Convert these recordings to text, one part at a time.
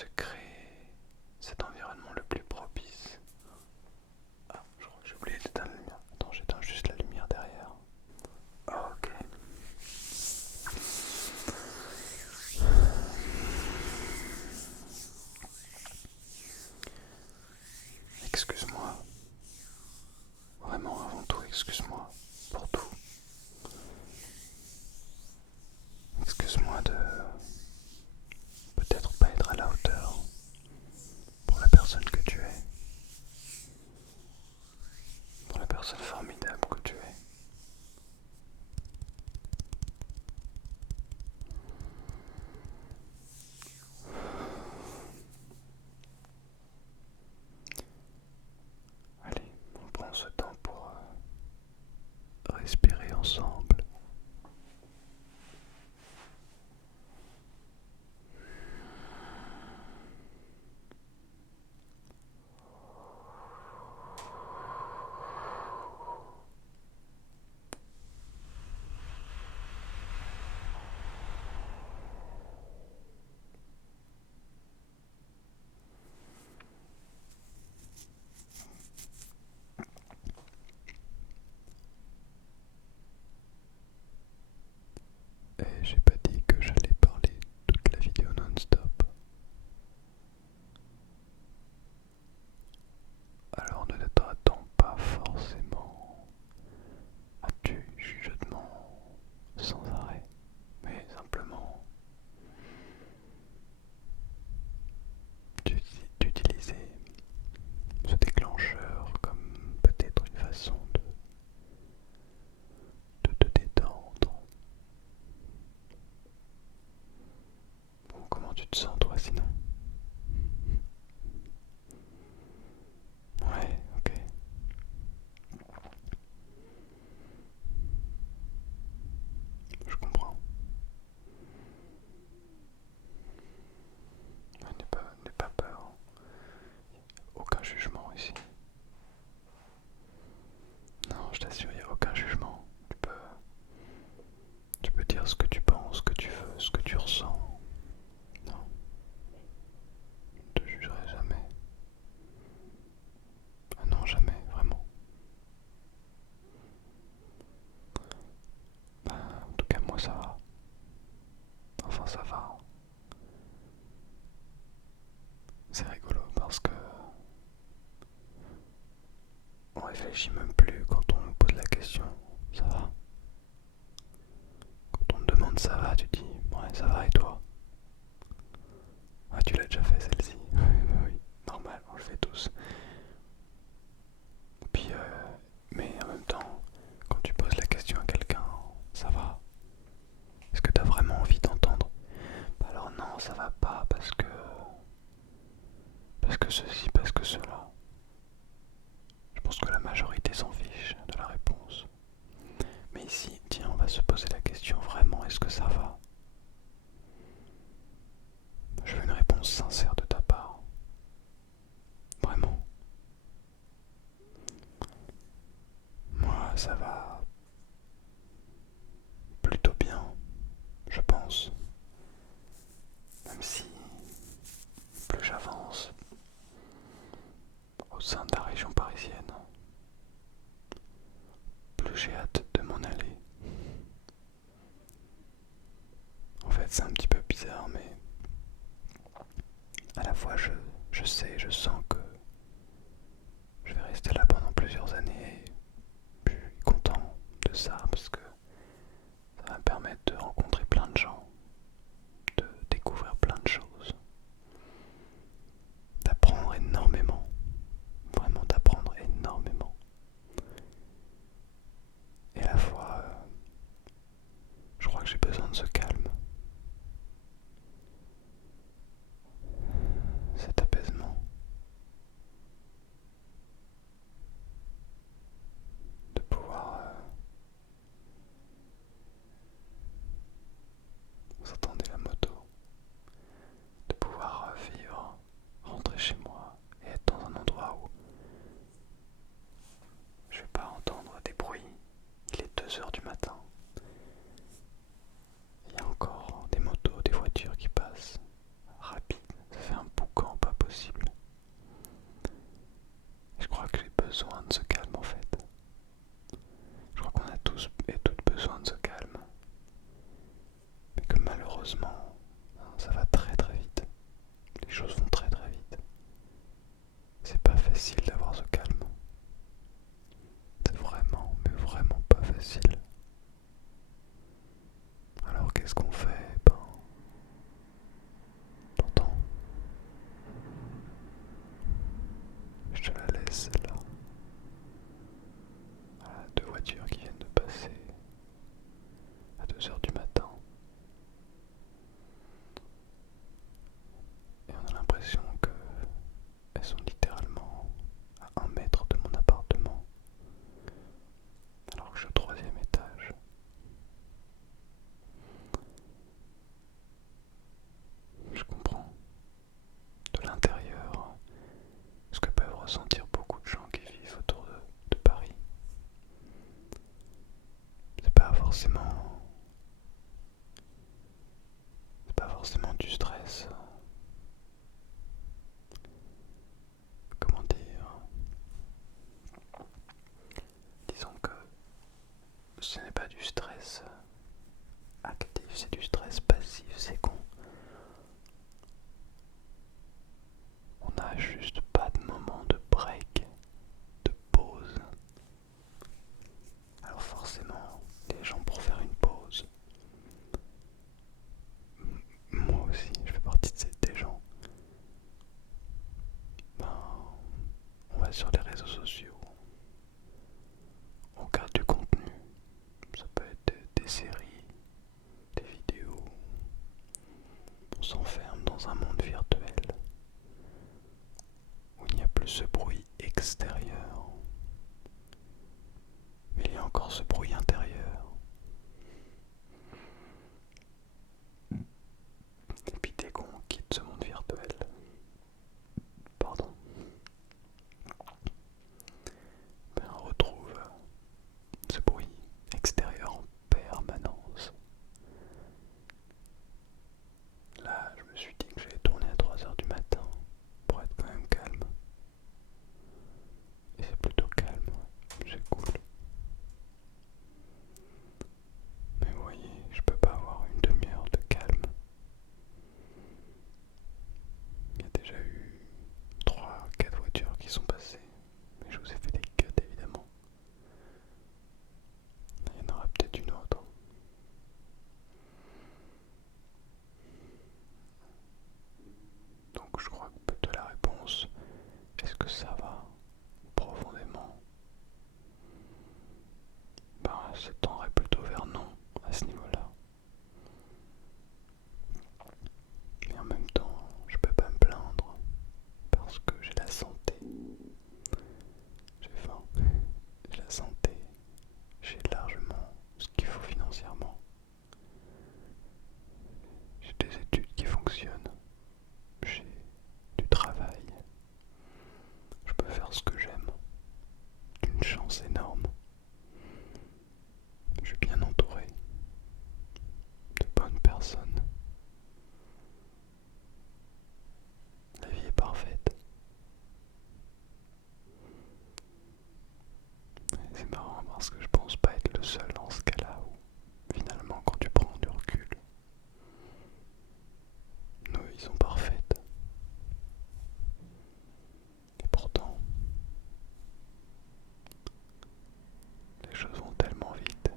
se crée cet environnement le plus propice. Ah, je crois que j'ai oublié d'éteindre la lumière. Attends, j'éteins juste la lumière derrière. Ok. Excuse-moi. Vraiment, avant tout, excuse-moi pour tout. Excuse-moi de peut-être pas être à la hauteur pour la personne que tu es, pour la personne formidable que tu es. Allez, on prend ce temps pour respirer ensemble. Et j'ai pas dit que j'allais parler toute la vidéo non-stop. Alors ne t'attends pas forcément à du chuchotement sans arrêt, mais simplement d'utiliser ce déclencheur comme peut-être une façon de te détendre. Bon, comment tu te sens toi sinon? Ouais, ok. Je comprends. Ouais, n'aie pas peur. Aucun jugement ici. Non, je t'assure, il n'y a aucun jugement. Tu peux dire ce que tu penses, ce que tu veux, ce que tu ressens. Non, je ne te jugerai jamais. Ah non, jamais, vraiment. Bah, en tout cas, moi ça va. Enfin, ça va. C'est rigolo parce que on réfléchit même plus quand on nous pose la question. Ça va? Quand on te demande ça va, tu dis ouais, ça va et toi? Ah, tu l'as déjà fait celle-ci. Oui, bah oui, normal, on le fait tous. Puis, mais en même temps, quand tu poses la question à quelqu'un, ça va? Est-ce que t'as vraiment envie d'entendre? Bah alors non, ça va pas parce que ceci, parce que cela. Je pense que la majorité s'en fiche de la réponse. Mais ici, tiens, on va se poser la question vraiment, est-ce que ça va? Je veux une réponse sincère de ta part. Vraiment. Moi, ça va plutôt bien, je pense. Même si plus j'avance au sein de la région parisienne, plus j'ai hâte de m'en aller. En fait, c'est un petit peu bizarre, mais à la fois je sais, je sens que je vais rester là pendant plusieurs années et je suis content de ça parce que ça va me permettre de rencontrer plein de gens, de découvrir plein de choses, d'apprendre énormément, vraiment d'apprendre énormément. Et à la fois, je crois que j'ai besoin de ce calme, cet apaisement, de pouvoir ce bruit extérieur. Mais il y a encore ce bruit intérieur. Et puis dès qu'on quitte ce monde virtuel, pardon, ben on retrouve ce bruit extérieur en permanence. Là, je me suis dit que j'allais tourner à 3 heures du matin pour être quand même calme. Et c'est plutôt calme, c'est cool. Mais vous voyez, je peux pas avoir une demi-heure de calme. Il y a déjà eu 3-4 voitures qui sont passées, mais je vous ai fait des cuts évidemment. Il y en aura peut-être une autre. Donc je crois que peut-être la réponse, est-ce que ça va profondément? Ben, ça tendrait plutôt vers non à ce niveau-là. Mais en même temps, je peux pas me plaindre parce que j'ai la santé. J'ai faim, j'ai la santé, j'ai largement ce qu'il faut financièrement. J'ai des études qui fonctionnent, j'ai du travail, je peux faire ce que j'aime, d'une chance énorme. Je suis bien entouré de bonnes personnes. La vie est parfaite. C'est marrant parce que je pense pas être le seul dans ce cas-là où finalement quand tu prends du recul, nos vies sont parfaites. Et pourtant, les choses vont tellement vite.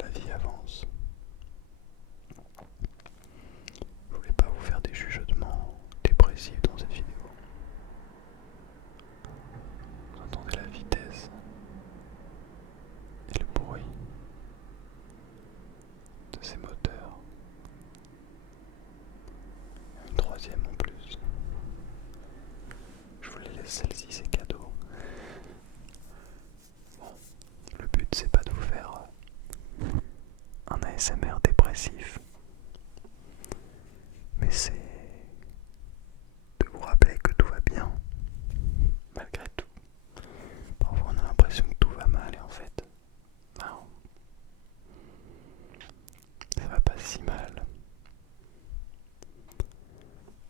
La vie avance. Je voulais pas vous faire des chuchotements dépressifs dans cette vidéo. Vous entendez la vitesse et le bruit de ces moteurs. Il y a une troisième en plus. Je vous les laisse, celle-ci, c'est cadeau. Bon, le but c'est pas de vous faire un ASMR dépressif, mais c'est de vous rappeler que tout va bien, malgré tout. Parfois on a l'impression que tout va mal et en fait, non, ça va pas si mal.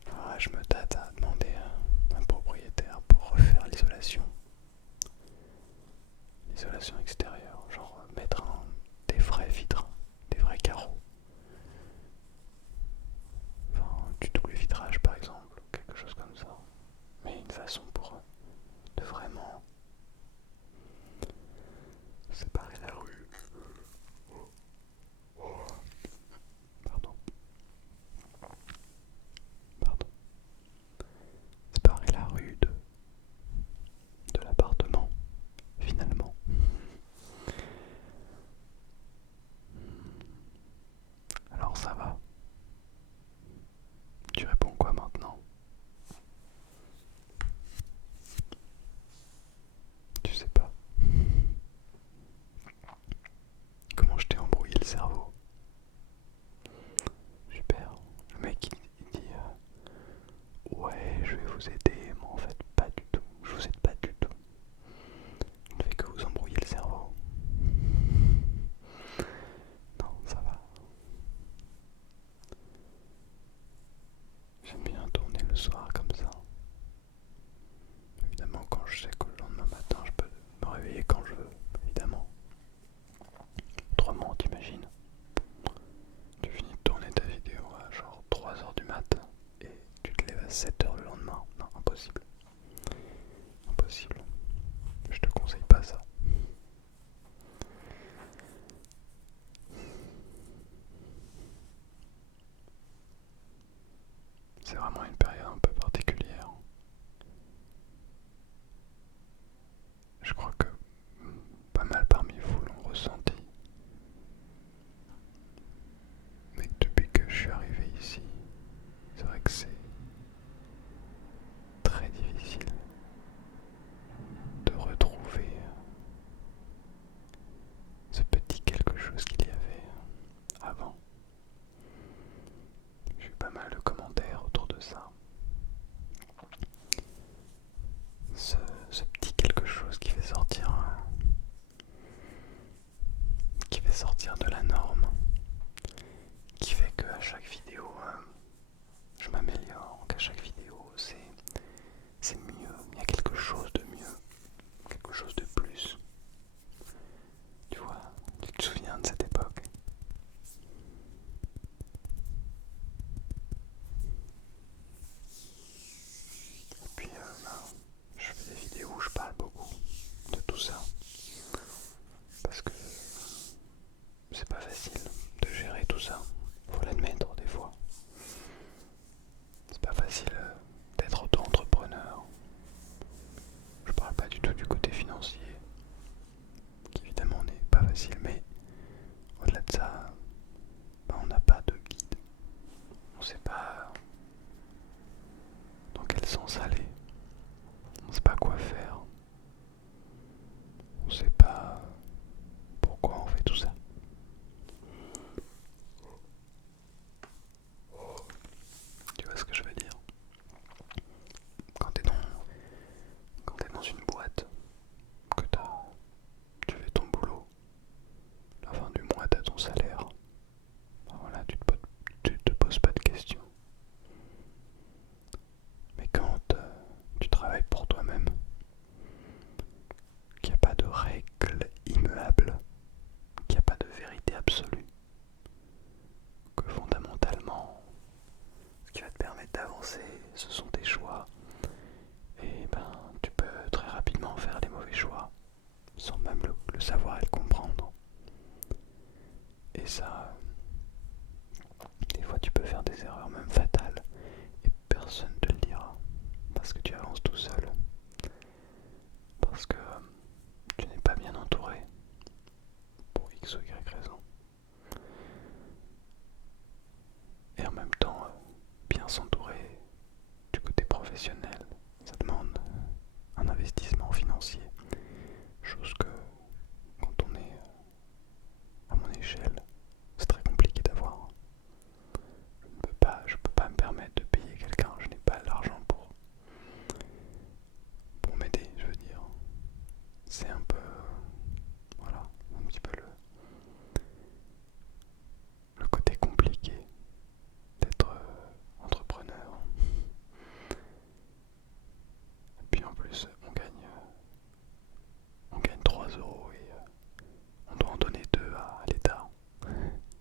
Alors là, je me tâte à demander à un propriétaire pour refaire l'isolation. L'isolation extérieure, genre mettre des vrais vitres, des vrais carreaux. Enfin, du double vitrage par exemple, quelque chose comme ça. Mais une façon pour de vraiment séparer la rue. Pardon. sortir de la norme, qui fait qu'à chaque vidéo, je m'améliore, qu'à chaque vidéo, c'est mieux, il y a quelque chose de mieux, quelque chose de plus. Tu vois, tu te souviens de cette époque? Et puis, je fais des vidéos où je parle beaucoup de tout ça, parce que c'est pas facile de gérer tout ça, faut l'admettre des fois. C'est pas facile d'être auto-entrepreneur. Je parle pas du tout du côté financier, qui évidemment n'est pas facile, mais au-delà de ça, on n'a pas de guide. On sait pas dans quel sens aller. On sait pas quoi faire. On sait pas pourquoi on fait tout ça. Tu vois ce que je veux dire? Quand t'es dans une boîte, que tu fais ton boulot, la fin du mois t'as ton salaire, ben voilà, tu te poses pas de questions. Mais quand tu travailles pour toi-même, qu'il n'y a pas de règles immuables, qu'il n'y a pas de vérité absolue, que fondamentalement, ce qui va te permettre d'avancer, ce sont tes choix, et ben tu peux très rapidement faire les mauvais choix, sans même le savoir et le comprendre. Et ça, des fois tu peux faire des erreurs même fatales, et personne ne te le dira, parce que tu avances tout seul, parce que tu n'es pas bien entouré, pour X ou Y raison. Et en même temps, bien s'entourer du côté professionnel, ça demande un investissement financier, chose que quand on est à mon échelle, c'est très compliqué d'avoir. Je peux pas me permettre de payer quelqu'un, je n'ai pas l'argent pour m'aider, je veux dire. C'est un peu, voilà, un petit peu le côté compliqué d'être entrepreneur. Et puis en plus, on gagne 3 euros et on doit en donner 2 à l'État.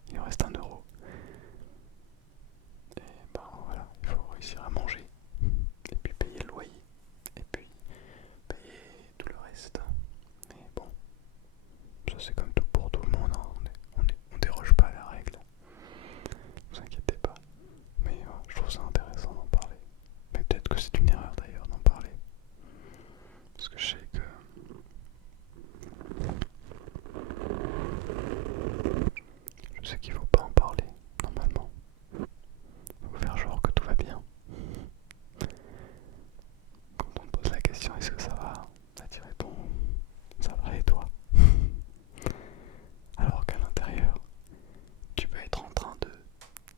Il en reste 1 euro. Et ben voilà, il faut réussir à manger. Et puis payer le loyer. Et puis payer tout le reste. Mais bon, ça c'est comme tout pour tout le monde, hein. On déroge pas à la règle. Ne vous inquiétez pas. Mais je trouve ça intéressant d'en parler. Mais peut-être que c'est une erreur d'ailleurs d'en parler. Parce que je sais que qu'il faut pas en parler normalement. Faut faire genre que tout va bien. Quand on te pose la question est-ce que ça va, là tu réponds ça va et toi. Alors qu'à l'intérieur, tu peux être en train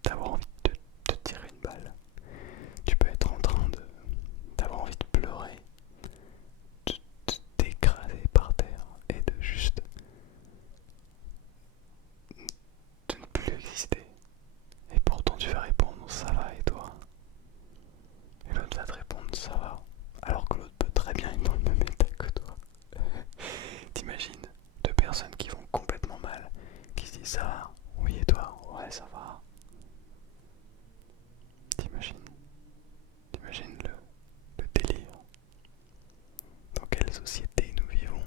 d'avoir envie de te tirer une balle. Tu peux être en train d'avoir envie de pleurer, de t'écraser par terre et de juste de ne plus exister. Et pourtant tu vas répondre ça va et toi. Et l'autre va te répondre ça va. Alors que l'autre peut très bien être dans le même état que toi. T'imagines 2 personnes qui vont complètement mal, qui se disent ça va, oui et toi, ouais ça va. T'imagines le délire. Dans quelle société nous vivons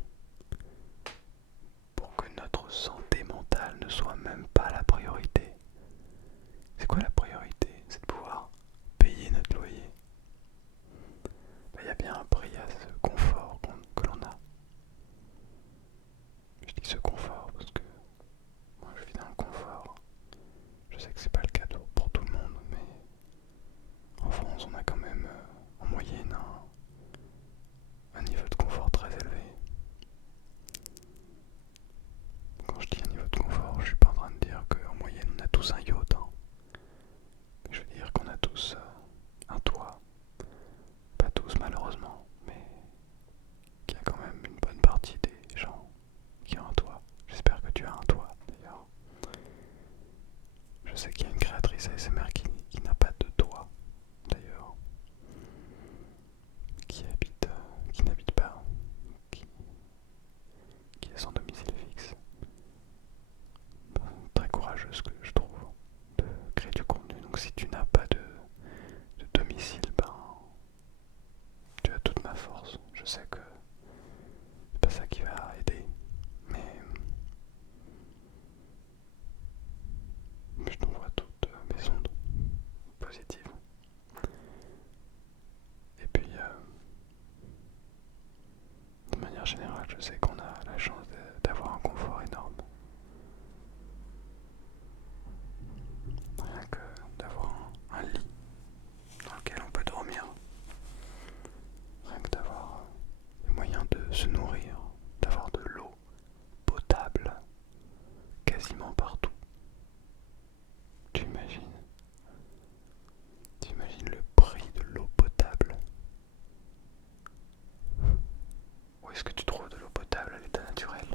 pour que notre santé mentale ne soit même pas la priorité. C'est quoi la priorité? C'est de pouvoir payer notre loyer. Il y a bien un prix à ce confort que l'on a. Je dis ce confort parce que moi je vis dans le confort. Je sais que c'est pas le cas pour tout le monde, mais en France on a quand même en moyenne un niveau de confort très élevé. Quand je dis un niveau de confort, je suis pas en train de dire sais qu'il y a une créatrice ASMR qui n'a pas de doigt, d'ailleurs, qui n'habite pas, qui, qui est sans domicile fixe. Très courageuse que je trouve de créer du contenu. Donc si tu n'as pas de domicile, tu as toute ma force. Je sais que c'est pas ça qui va aider, mais je t'envoie toutes mes ondes positives. Et puis, de manière générale, je sais qu'on a la chance d'avoir un confort énorme. Rien que d'avoir un lit dans lequel on peut dormir. Rien que d'avoir les moyens de se nourrir, d'avoir de l'eau potable quasiment partout. Tu imagines? Tu imagines le prix de l'eau potable? Où est-ce que tu trouves de l'eau potable à l'état naturel?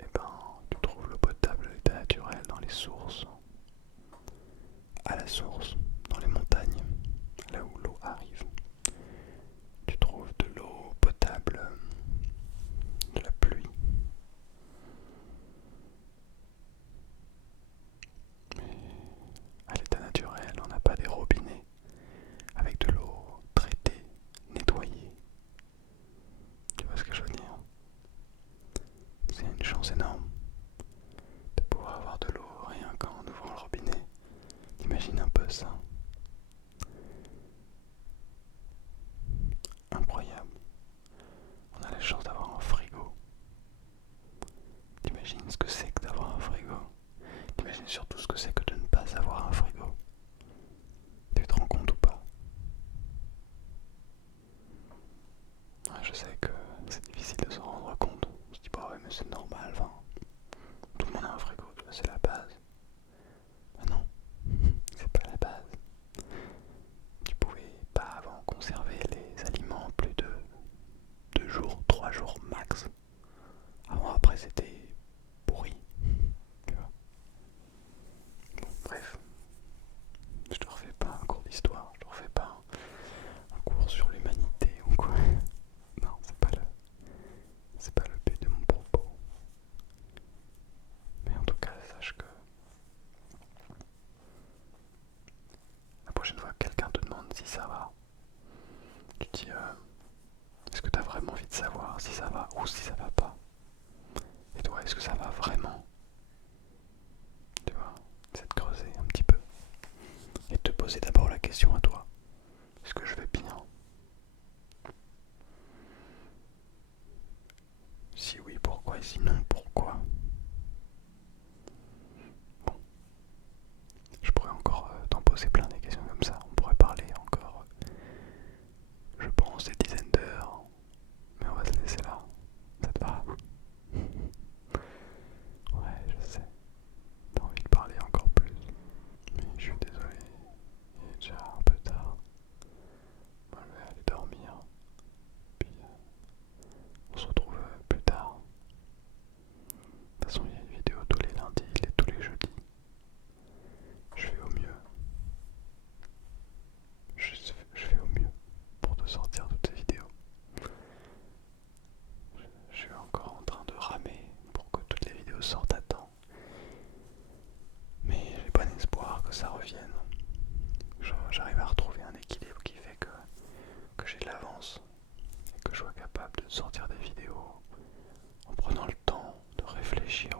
Eh ben, tu trouves l'eau potable à l'état naturel dans les sources, à la source, dans les montagnes, là où l'eau arrive. Tu trouves de l'eau potable de la pluie. Mais à l'état naturel, on n'a pas des robinets avec de l'eau traitée, nettoyée. Tu vois ce que je veux dire? C'est une chance énorme de pouvoir avoir de l'eau rien qu'en ouvrant le robinet. T'imagines un peu ça? Incroyable. On a la chance d'avoir un frigo. T'imagines ce que c'est que d'avoir un frigo? T'imagines surtout ce que c'est que de ne pas avoir un frigo? Tu te rends compte ou pas? Je sais que c'est difficile de se rendre compte. On se dit bah ouais mais c'est normal, enfin, tout le monde a un frigo, c'est la base. Ben non, c'est pas la base. Tu pouvais pas avant conserver les aliments plus de 2 jours, 3 jours max. Avant après c'était pourri. Tu vois. Bon, bref, je te refais pas un cours d'histoire, je te refais pas un cours sur l'humanité ou quoi. Non, c'est pas le but de mon propos. Mais en tout cas, sache que la prochaine fois que quelqu'un te demande si ça va, tu dis est-ce que tu as vraiment envie de savoir si ça va ou si ça va pas? Et toi, est-ce que ça va vraiment? Tu vois, c'est de creuser un petit peu. Et de te poser d'abord la question à toi. Est-ce que je vais bien? Si oui, pourquoi? Et sinon, pourquoi? Bon, je pourrais encore t'en poser plein des questions comme ça. On pourrait parler encore, je pense, des dizaines d'heures. Mais on va se laisser là. Ça te va? Ouais, je sais. T'as envie de parler encore plus. Mais je suis désolé. Il est déjà un peu tard. Moi, je vais aller dormir. Puis on se retrouve plus tard. De toute façon, il y a une vidéo tous les lundis et tous les jeudis. Je fais au mieux. Je fais au mieux pour te sortir toutes ces vidéos. Je suis encore en train de ramer pour que toutes les vidéos sortent à temps. Mais j'ai bon espoir que ça revienne. J'arrive à retrouver un équilibre qui fait que j'ai de l'avance et que je sois capable de sortir des vidéos en prenant le temps de réfléchir